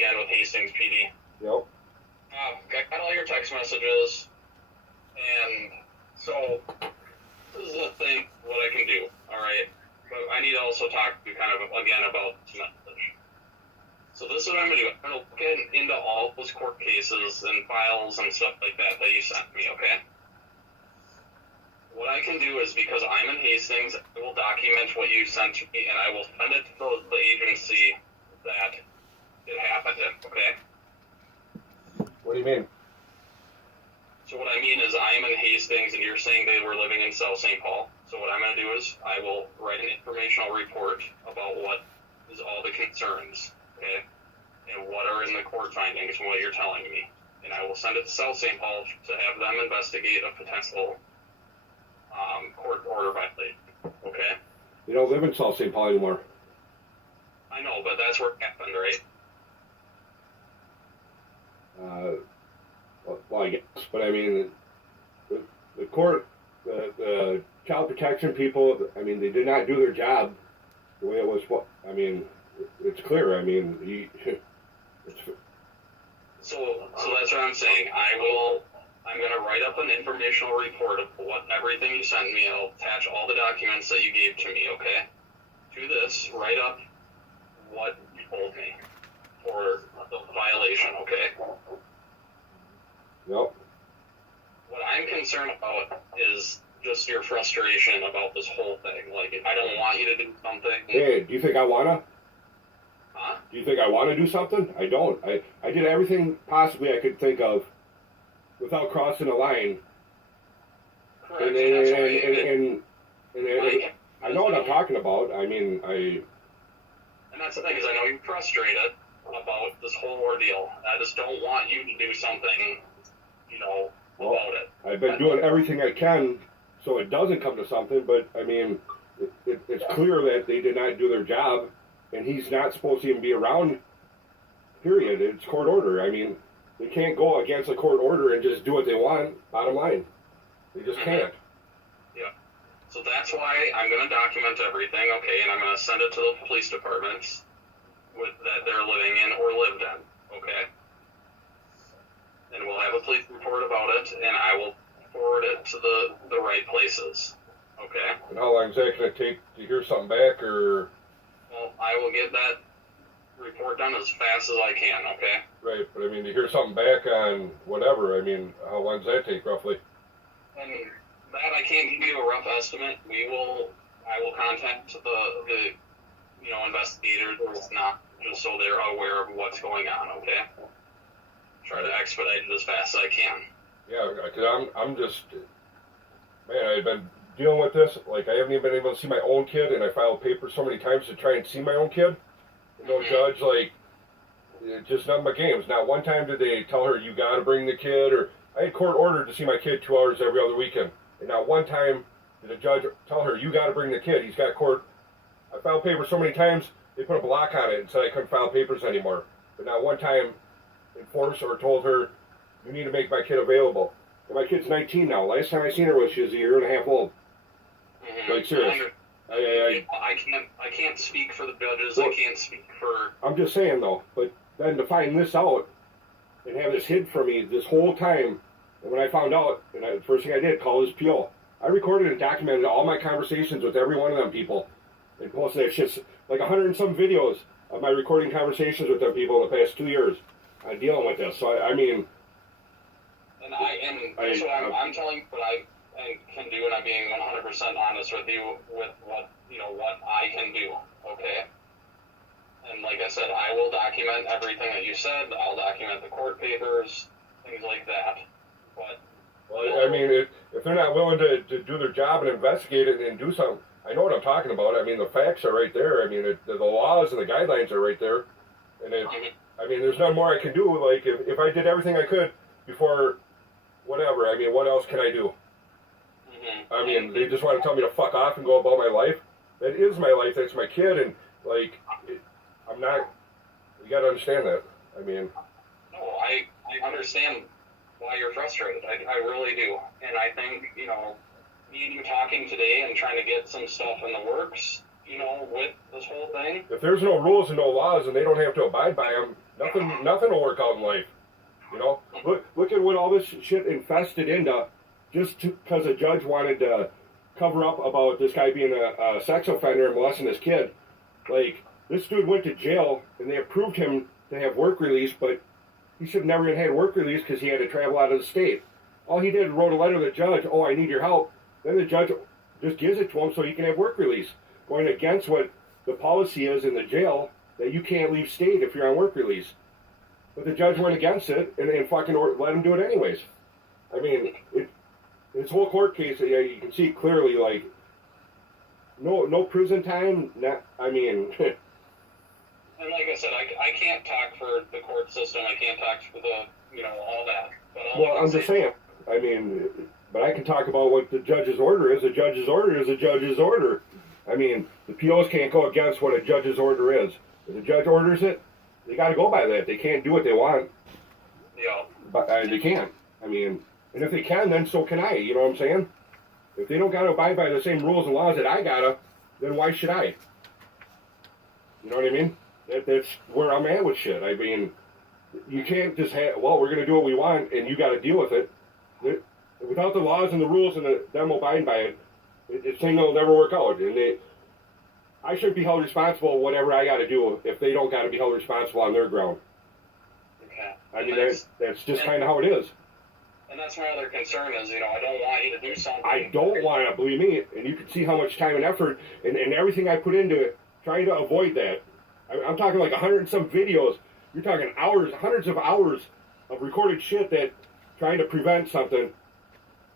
again with Hastings PD. Yep. Got all your text messages, and so this is the thing, what I can do, all right? But I need to also talk to you kind of, again, about this message. So this is what I'm going to do. I'm going to look into all those court cases and files and stuff like that you sent me, okay? What I can do is, because I'm in Hastings, I will document what you sent me, and I will send it to the agency that it happened in, okay? What do you mean? So what I mean is, I'm in Hastings, and you're saying they were living in South St. Paul. So what I'm going to do is, I will write an informational report about what is all the concerns, okay? And what are in the court findings and what you're telling me. And I will send it to South St. Paul to have them investigate a potential court order violation, okay? You don't live in South St. Paul anymore. I know, but that's where it happened, right? Well, I guess, but I mean, the court, the child protection people, I mean, they did not do their job the way it was. I mean, it's clear. I mean, So that's what I'm saying. I'm going to write up an informational report of everything you sent me. I'll attach all the documents that you gave to me, okay? To this, write up what you told me for the violation, okay? Yep. What I'm concerned about is just your frustration about this whole thing. Like, I don't want you to do something. Hey, do you think I wanna? Huh? Do you think I want to do something? I don't. I did everything possibly I could think of without crossing the line. Correct. And I know what I'm talking about. I mean, And that's the thing, is I know you're frustrated about this whole ordeal. I just don't want you to do something, about it. I've been doing everything I can so it doesn't come to something, but I mean, it's clear that they did not do their job, and he's not supposed to even be around, period. It's court order. I mean, they can't go against a court order and just do what they want, bottom line. They just can't. Yeah. So that's why I'm going to document everything, okay, and I'm going to send it to the police departments that they're living in or lived in, okay? And we'll have a police report about it, and I will forward it to the right places, okay? And how long is that going to take to hear something back, or? Well, I will get that report done as fast as I can, okay? Right, but I mean, to hear something back on whatever, I mean, how long does that take, roughly? And that I can't give you a rough estimate. I will contact the investigators or whatnot, just so they're aware of what's going on, okay? Try to expedite it as fast as I can. Yeah, because I'm just, man, I've been dealing with this. Like, I haven't even been able to see my own kid, and I filed papers so many times to try and see my own kid. No judge, like, it's just nothing but games. Not one time did they tell her, you got to bring the kid, or I had court ordered to see my kid 2 hours every other weekend. And not one time did a judge tell her, you got to bring the kid. He's got court. I filed papers so many times, they put a block on it and said I couldn't file papers anymore. But not one time enforced or told her, you need to make my kid available. And my kid's 19 now. Last time I seen her was she was a year and a half old. Like, serious. I can't speak for the judges. Well, I can't speak for... I'm just saying, though. But then to find this out and have this hid from me this whole time, and when I found out, and the first thing I did, call his PO. I recorded and documented all my conversations with every one of them people. And posted that shit, like 100 and some videos of my recording conversations with them people in the past 2 years dealing with this. So, I mean... I'm telling you what I can do, and I'm being 100% honest with you with what I can do, okay? And like I said, I will document everything that you said. I'll document the court papers, things like that. But well, I mean, if they're not willing to do their job and investigate it and do something, I know what I'm talking about. I mean, the facts are right there. I mean, the laws and the guidelines are right there. And I mean, there's nothing more I can do. Like, if I did everything I could before whatever, I mean, what else can I do? I mean, they just want to tell me to fuck off and go about my life. That is my life. That's my kid. And, like, I'm not... You got to understand that. I mean... No, I understand why you're frustrated. I really do. And I think, me and you talking today and trying to get some stuff in the works, with the this whole thing. If there's no rules and no laws and they don't have to abide by them, nothing will work out in life. You know, look at what all this shit infested into, just because a judge wanted to cover up about this guy being a sex offender and molesting his kid. Like, this dude went to jail and they approved him to have work release, but he should have never even had work release because he had to travel out of the state. All he did, wrote a letter to the judge, oh, I need your help. Then the judge just gives it to him so he can have work release, going against what the policy is in the jail, that you can't leave state if you're on work release. But the judge went against it and fucking let him do it anyways. I mean, this whole court case, you can see clearly, like, no prison time. I mean... And like I said, I can't talk for the court system. I can't talk for the, all that. But I'm just saying. I mean, but I can talk about what the judge's order is. A judge's order is a judge's order. I mean, the POs can't go against what a judge's order is. If the judge orders it, they got to go by that. They can't do what they want. Yeah. But they can't. I mean, and if they can, then so can I. You know what I'm saying? If they don't got to abide by the same rules and laws that I gotta, then why should I? You know what I mean? That's where I'm at with shit. I mean, you can't just have, well, we're going to do what we want, and you got to deal with it. Without the laws and the rules and them abiding by it, this thing will never work out. And I shouldn't be held responsible whatever I got to do if they don't got to be held responsible on their ground. Okay. I mean, that's just kind of how it is. And that's my other concern is, I don't want you to do something. I don't want to, believe me, and you can see how much time and effort and everything I put into it, trying to avoid that. I'm talking like 100 and some videos. You're talking hours, hundreds of hours of recorded shit that trying to prevent something.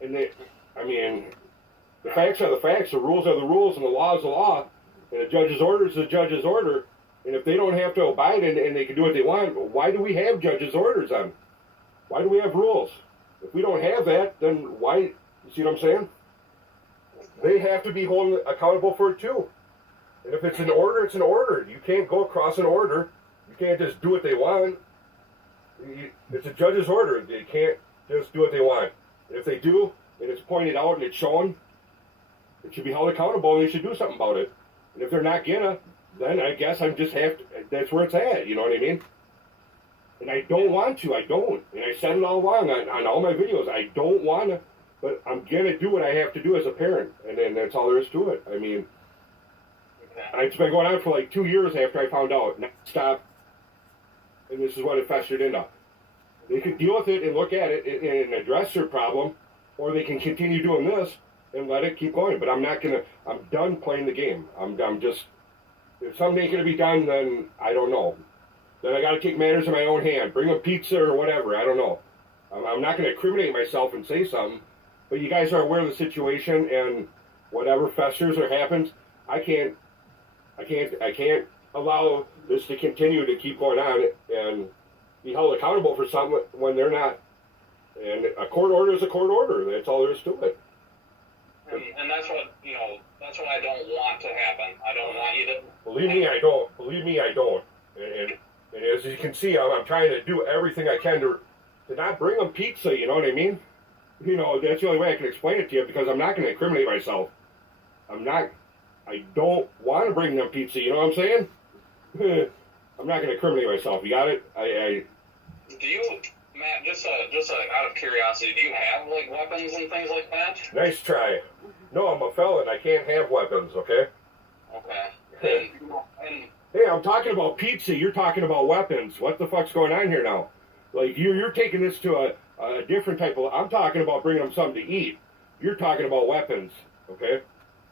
And the facts are the facts, the rules are the rules, and the law is the law. And the judge's order is the judge's order. And if they don't have to abide and they can do what they want, why do we have judge's orders on? Why do we have rules? If we don't have that, then why? You see what I'm saying? They have to be held accountable for it too. And if it's an order, it's an order. You can't go across an order. You can't just do what they want. It's a judge's order. They can't just do what they want. And if they do, and it's pointed out and it's shown, it should be held accountable and they should do something about it. And if they're not gonna, then I guess I'm just that's where it's at, you know what I mean? And I don't want to, I don't. And I said it all along on all my videos, I don't want to, but I'm gonna do what I have to do as a parent. And then that's all there is to it. I mean, it's been going on for like 2 years after I found out. Now stop. And this is what it festered into. They could deal with it and look at it and address their problem, or they can continue doing this and let it keep going. But I'm not going to, I'm done playing the game. I'm just, if something ain't going to be done, then I don't know. Then I got to take matters in my own hand. Bring them pizza or whatever. I don't know. I'm not going to incriminate myself and say something. But you guys are aware of the situation, and whatever festers or happens, I can't allow this to continue to keep going on and be held accountable for something when they're not. And a court order is a court order. That's all there is to it. And that's what, that's what I don't want to happen. I don't want you to... Believe me, I don't. Believe me, I don't. And as you can see, I'm trying to do everything I can to not bring them pizza, you know what I mean? That's the only way I can explain it to you, because I'm not going to incriminate myself. I don't want to bring them pizza, you know what I'm saying? I'm not going to incriminate myself. You got it? Do you, Matt, just out of curiosity, do you have, like, weapons and things like that? Nice try. No, I'm a felon. I can't have weapons, okay? Okay. And hey, I'm talking about pizza. You're talking about weapons. What the fuck's going on here now? Like, you're taking this to a different type of... I'm talking about bringing them something to eat. You're talking about weapons, okay?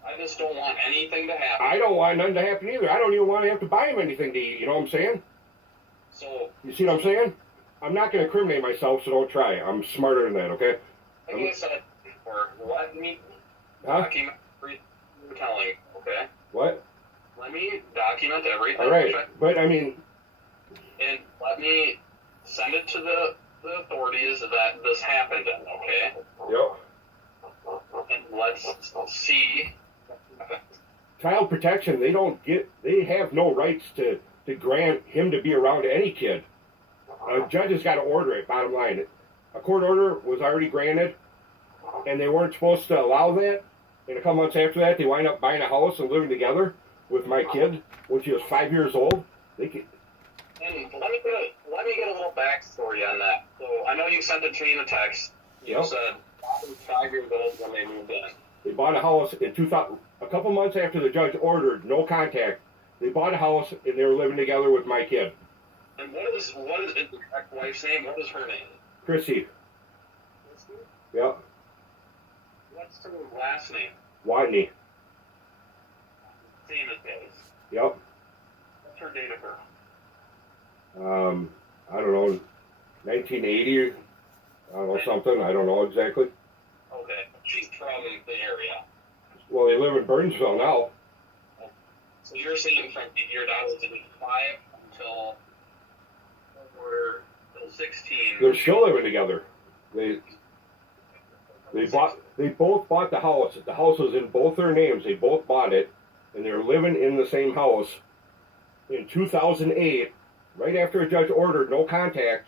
I just don't want anything to happen. I don't want nothing to happen either. I don't even want to have to buy him anything to eat. You know what I'm saying? So... You see what I'm saying? I'm not going to incriminate myself, so don't try. I'm smarter than that, okay? Like I said before, let me document everything you're telling, okay? What? Let me document everything. All right, but I mean... And let me send it to the authorities that this happened in, okay? Yep. And let's see... Child protection, they have no rights to grant him to be around any kid. A judge has got to order it, bottom line. A court order was already granted, and they weren't supposed to allow that. And a couple months after that, they wind up buying a house and living together. with my kid when she was 5 years old. They could. And let me get a little backstory on that. So I know you sent it to me in a text. You Yep. said I was 5 years old when they moved in. They bought a house in 2000, a couple months after the judge ordered no contact. They bought a house and they were living together with my kid. And what is the ex-wife's name? What is her name? Chrissy. Christy? Yep. What's her last name? Whitney. Same as his. Yep. What's her date of birth? I don't know, 1980. I don't know, something. I don't know exactly. Okay. She's from the area. Well, they live in Burnsville now. So you're saying from your dad was 5 until 16. They're still living together. They both bought the house. The house was in both their names. They both bought it, and they're living in the same house. In 2008, right after a judge ordered no contact,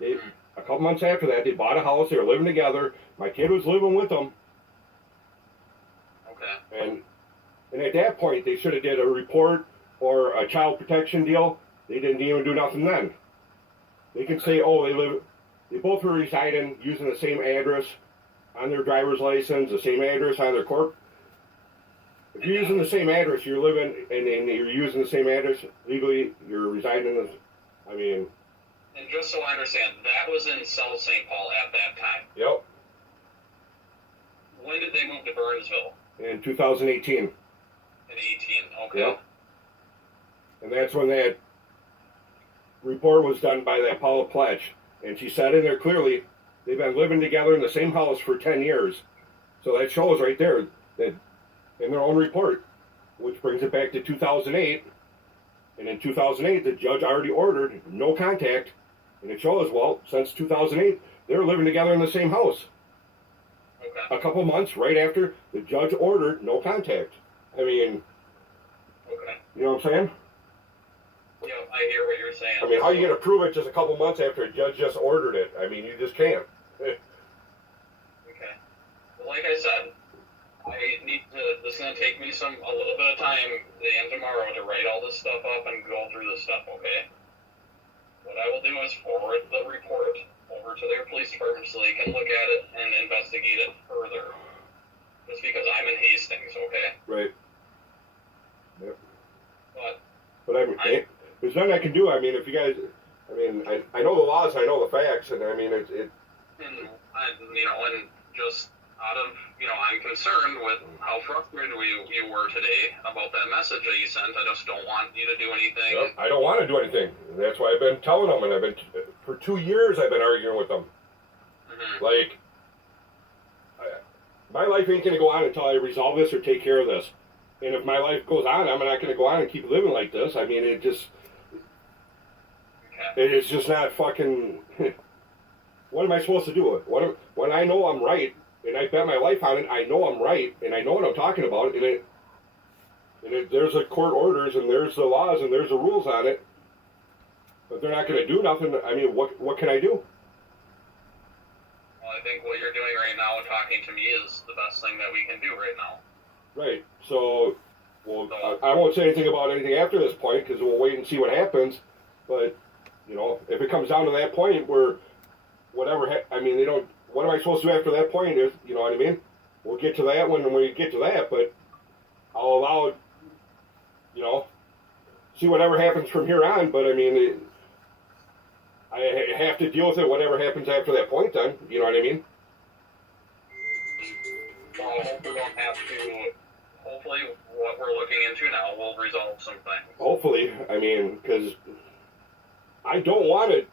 a couple months after that, they bought a house. They were living together. My kid was living with them. Okay. And at that point, they should have did a report or a child protection deal. They didn't even do nothing then. They can say, oh, they both were residing using the same address on their driver's license, the same address on their court. If you're using the same address, you're living, and you're using the same address legally, you're residing in And just so I understand, that was in South St. Paul at that time. Yep. When did they move to Burnsville? In 2018. In 18, okay. Yep. And that's when that report was done by that Paula Pledge. And she said in there clearly, they've been living together in the same house for 10 years. So that shows right there that in their own report, which brings it back to 2008. And in 2008, the judge already ordered no contact. And it shows, well, since 2008, they were living together in the same house. Okay. A couple months right after the judge ordered no contact. I mean, okay. You know what I'm saying? Yeah, I hear what you're saying. I mean, how are you going to prove it just a couple months after a judge just ordered it? I mean, you just can't. Okay. Well, like I said, this is going to take me a little bit of time today and tomorrow to write all this stuff up and go through this stuff, okay? What I will do is forward the report over to their police department so they can look at it and investigate it further. Just because I'm in Hastings, okay? Right. Yep. But I mean, there's nothing I can do. I mean, if you guys, I mean, I know the laws, I know the facts, and I mean, and just out of, I'm concerned with how frustrated you were today about that message that you sent. I just don't want you to do anything. Yep, I don't want to do anything. That's why I've been telling them, and for 2 years, I've been arguing with them. Mm-hmm. Like, my life ain't going to go on until I resolve this or take care of this. And if my life goes on, I'm not going to go on and keep living like this. I mean, it's just not fucking. What am I supposed to do? When I know I'm right, and I bet my life on it, I know I'm right, and I know what I'm talking about, there's a court orders, and there's the laws, and there's the rules on it, but they're not going to do nothing. I mean, what can I do? Well, I think what you're doing right now and talking to me is the best thing that we can do right now. Right. So, well, I won't say anything about anything after this point because we'll wait and see what happens. But, if it comes down to that point where whatever, they don't, what am I supposed to do after that point? You know what I mean? We'll get to that when we get to that, but I'll allow it, see whatever happens from here on. But, I have to deal with it, whatever happens after that point then. You know what I mean? Well, I hope we don't have to. Hopefully, what we're looking into now will resolve some things. Hopefully, because I don't want to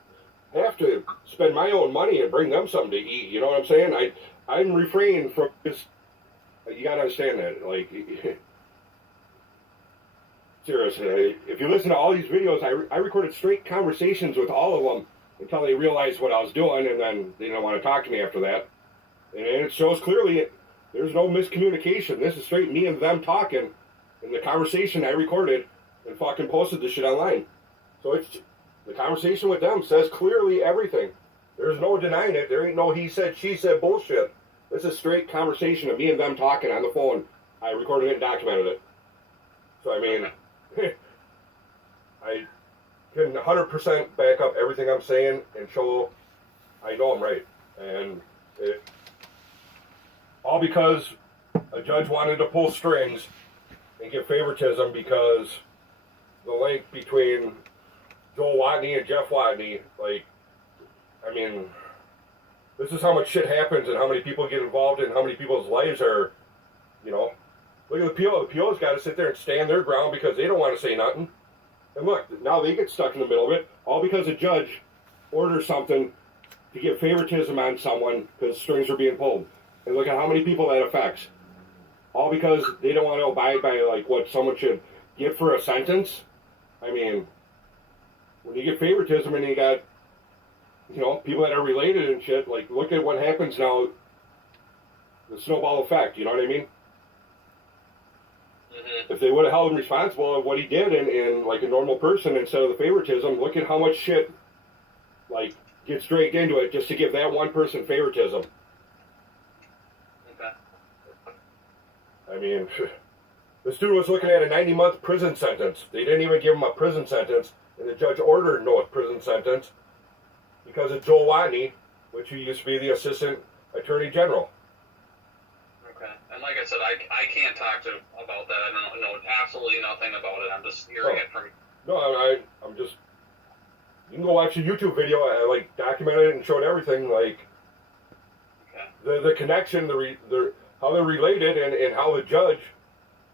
have to spend my own money and bring them something to eat. You know what I'm saying? I'm refraining from this. You gotta understand that. Like, seriously, if you listen to all these videos, I recorded straight conversations with all of them until they realized what I was doing, and then they don't want to talk to me after that. And it shows clearly there's no miscommunication. This is straight me and them talking in the conversation I recorded and fucking posted this shit online. So it's the conversation with them says clearly everything. There's no denying it. There ain't no he said, she said bullshit. This is straight conversation of me and them talking on the phone. I recorded it and documented it. So, I mean, I can 100% back up everything I'm saying and show I know I'm right. And all because a judge wanted to pull strings and give favoritism because the link between Joel Watney and Jeff Watney, like, I mean, this is how much shit happens and how many people get involved and how many people's lives are, you know. Look at the PO. The PO's got to sit there and stand their ground because they don't want to say nothing. And look, now they get stuck in the middle of it, all because a judge orders something to give favoritism on someone because strings are being pulled. And look at how many people that affects. All because they don't want to abide by, like, what someone should get for a sentence. I mean, when you get favoritism and you got, you know, people that are related and shit, like, look at what happens now, the snowball effect, you know what I mean? If they would have held him responsible of what he did and like a normal person instead of the favoritism, look at how much shit, like, gets dragged into it just to give that one person favoritism. Okay. I mean, this dude was looking at a 90-month prison sentence. They didn't even give him a prison sentence, and the judge ordered no prison sentence because of Joel Watney, which he used to be the assistant attorney general. Okay. And like I said, I can't talk to about that. I don't know absolutely nothing about it. I'm just hearing it from you. No, I'm just... You can go watch a YouTube video. I like documented it and showed everything. Like, okay. the connection, how they're related, and how the judge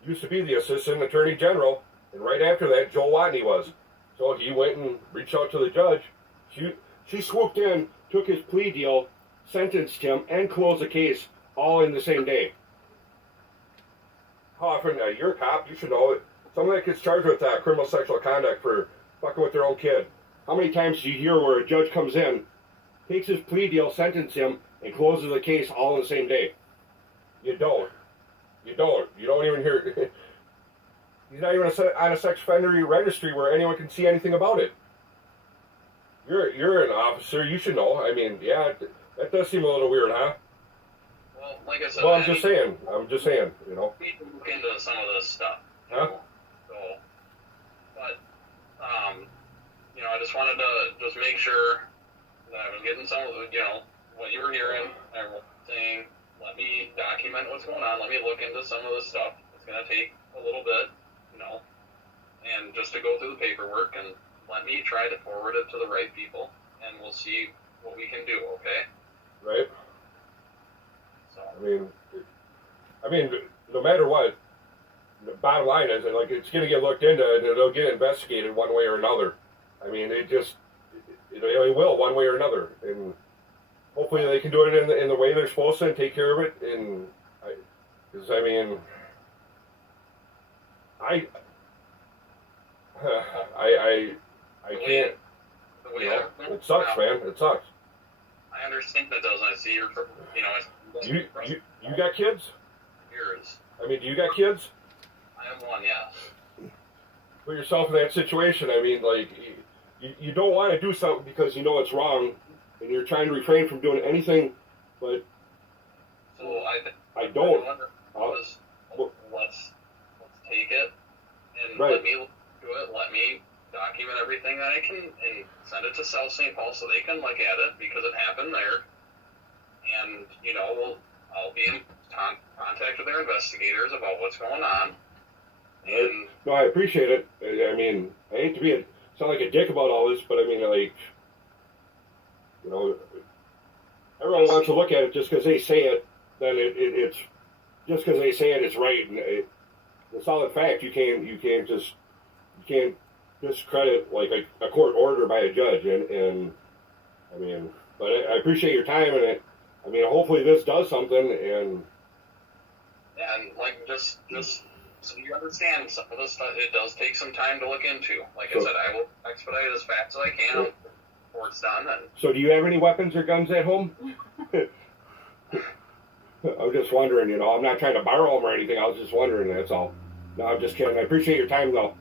used to be the assistant attorney general, and right after that, Joel Watney was. So he went and reached out to the judge. She swooped in, took his plea deal, sentenced him, and closed the case all in the same day. How often, you're a cop, you should know it. Someone that gets charged with criminal sexual conduct for fucking with their own kid. How many times do you hear where a judge comes in, takes his plea deal, sentences him, and closes the case all in the same day? You don't. You don't even hear... He's not even on a sex offender registry where anyone can see anything about it. You're an officer, you should know. I mean, yeah, that does seem a little weird, huh? Well, like I said... Well, I'm just saying, you know. We can look into some of this stuff. Huh? So, but, you know, I just wanted to just make sure that I was getting some of the, you know, what you were hearing, and saying, let me document what's going on, let me look into some of this stuff. It's going to take a little bit, you know, and just to go through the paperwork, and let me try to forward it to the right people, and we'll see what we can do, okay? Right. So. I mean, no matter what, the bottom line is, like, it's going to get looked into, and it'll get investigated one way or another. I mean, it will one way or another, and hopefully they can do it in the way they're supposed to and take care of it. And because I can't. You know, it sucks, man. It sucks. I understand it does. I see your, you know. You got kids? Yours. I mean, do you got kids? I have one, yes. Put yourself in that situation. I mean, like, you don't want to do something because you know it's wrong, and you're trying to refrain from doing anything, but so I don't. Let's take it and right. Let me do it. Let me document everything that I can and send it to South St. Paul so they can look at it because it happened there. And you know, I'll be in contact with their investigators about what's going on. And no, I appreciate it. I mean, I hate to sound like a dick about all this, but I mean, like, you know, everyone wants to look at it just because they say it. Then it's just because they say it, it's right. And the solid fact, you can't discredit like a court order by a judge. And I mean, but I appreciate your time, and I mean, hopefully this does something. And yeah, and like just. So you understand some of this stuff, it does take some time to look into. Like I said, I will expedite it as fast as I can before it's done. And so do you have any weapons or guns at home? I'm just wondering, you know. I'm not trying to borrow them or anything. I was just wondering, that's all. No, I'm just kidding. I appreciate your time, though.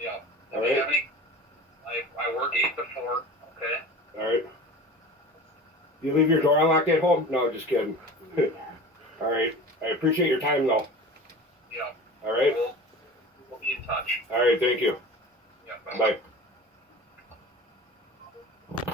Yeah. All right. I work 8 to 4, okay? All right. Do you leave your door unlocked at home? No, just kidding. All right. I appreciate your time, though. Yeah. All right. We'll much. All right, thank you. Yeah, bye. Bye.